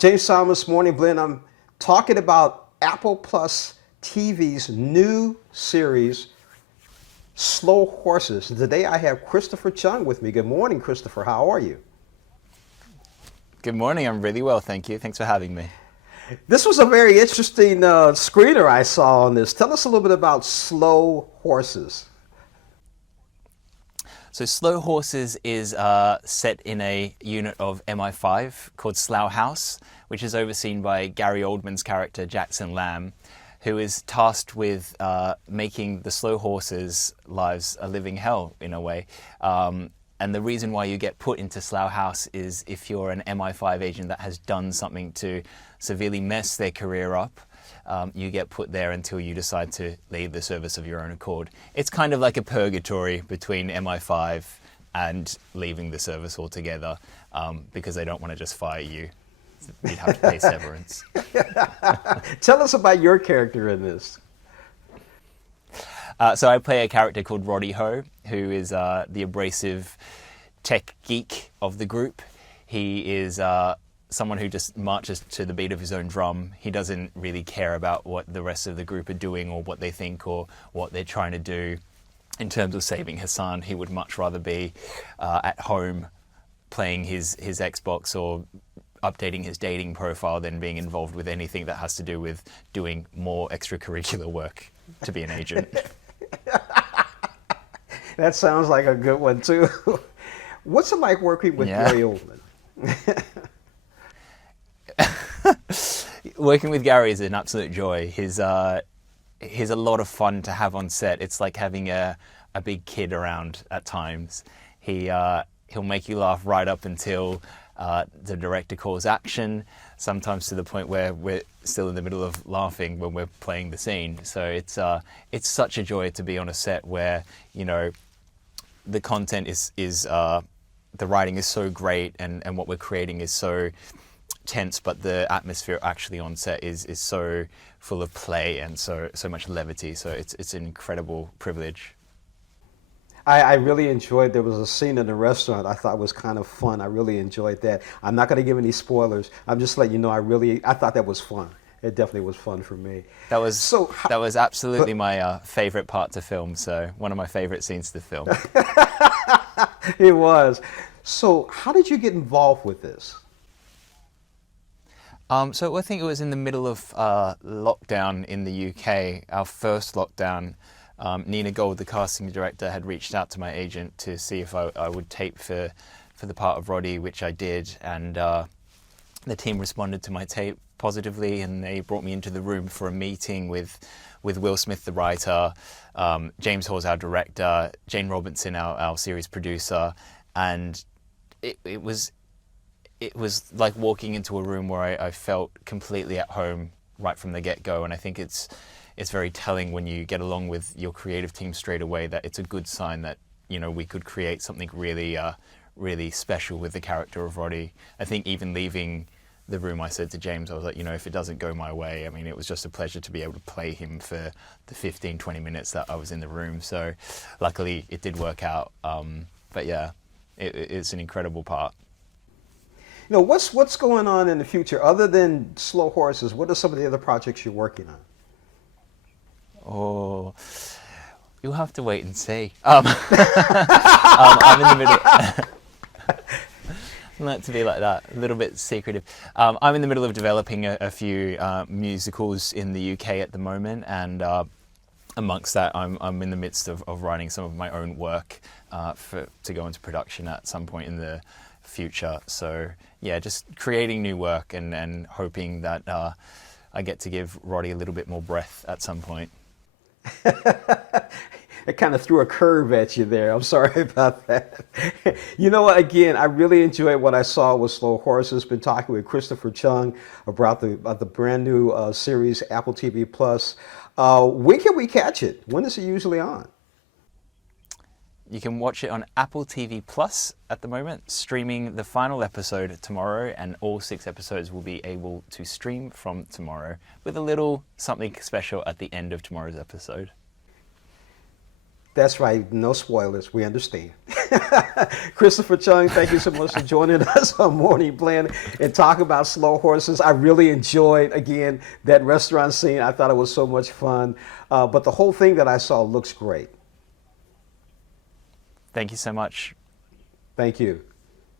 James Thomas, Morning Blend. I'm talking about Apple Plus TV's new series, Slow Horses. Today I have Christopher Chung with me. Good morning, Christopher. How are you? Good morning. I'm really well, thank you. Thanks for having me. This was a very interesting screener I saw on this. Tell us a little bit about Slow Horses. So Slow Horses is set in a unit of MI5 called Slough House, which is overseen by Gary Oldman's character Jackson Lamb, who is tasked with making the slow horses' lives a living hell in a way. And the reason why you get put into Slough House is if you're an MI5 agent that has done something to severely mess their career up, you get put there until you decide to leave the service of your own accord. It's kind of like a purgatory between MI5 and leaving the service altogether, because they don't want to just fire you. You'd have to pay severance. Tell us about your character in this. So I play a character called Roddy Ho, who is the abrasive tech geek of the group. He is someone who just marches to the beat of his own drum. He doesn't really care about what the rest of the group are doing or what they think or what they're trying to do. In terms of saving Hassan, he would much rather be at home playing his Xbox or updating his dating profile than being involved with anything that has to do with doing more extracurricular work to be an agent. That sounds like a good one too. What's it like working with Gary Oldman? Working with Gary is an absolute joy. He's a lot of fun to have on set. It's like having a big kid around at times. He'll make you laugh right up until the director calls action, sometimes to the point where we're still in the middle of laughing when we're playing the scene. So it's such a joy to be on a set where, you know, the content is the writing is so great and what we're creating is so tense, but the atmosphere actually on set is so full of play and so much levity. So it's an incredible privilege. I really enjoyed, there was a scene in the restaurant I thought was kind of fun. I really enjoyed that. I'm not going to give any spoilers. I'm just letting you know I thought that was fun. It definitely was fun for me. That was absolutely my favorite part to film. So one of my favorite scenes to film. It was. So how did you get involved with this? So I think it was in the middle of lockdown in the UK, our first lockdown. Nina Gold, the casting director, had reached out to my agent to see if I would tape for the part of Roddy, which I did, and the team responded to my tape positively, and they brought me into the room for a meeting with Will Smith, the writer, James Hawes, our director, Jane Robinson, our series producer, and it was like walking into a room where I felt completely at home right from the get-go, and I think it's very telling when you get along with your creative team straight away that it's a good sign that, you know, we could create something really, really special with the character of Roddy. I think even leaving the room, I said to James, I was like, you know, if it doesn't go my way, I mean, it was just a pleasure to be able to play him for the 15, 20 minutes that I was in the room. So luckily it did work out. But yeah, it's an incredible part. You know, what's going on in the future other than Slow Horses? What are some of the other projects you're working on? Oh, you'll have to wait and see. I'm in the middle. Not to be like that, a little bit secretive. I'm in the middle of developing a few musicals in the UK at the moment, and amongst that, I'm in the midst of writing some of my own work to go into production at some point in the future. So yeah, just creating new work and hoping that I get to give Roddy a little bit more breath at some point. It kind of threw a curve at you there. I'm sorry about that. You know what? Again, I really enjoyed what I saw with Slow Horses. Been talking with Christopher Chung about the brand new series, Apple TV Plus. When can we catch it? When is it usually on? You can watch it on Apple TV Plus at the moment, streaming the final episode tomorrow, and all 6 episodes will be able to stream from tomorrow with a little something special at the end of tomorrow's episode. That's right. No spoilers. We understand. Christopher Chung, thank you so much for joining us on Morning Blend and talk about slow horses. I really enjoyed, again, that restaurant scene. I thought it was so much fun. But the whole thing that I saw looks great. Thank you so much. Thank you.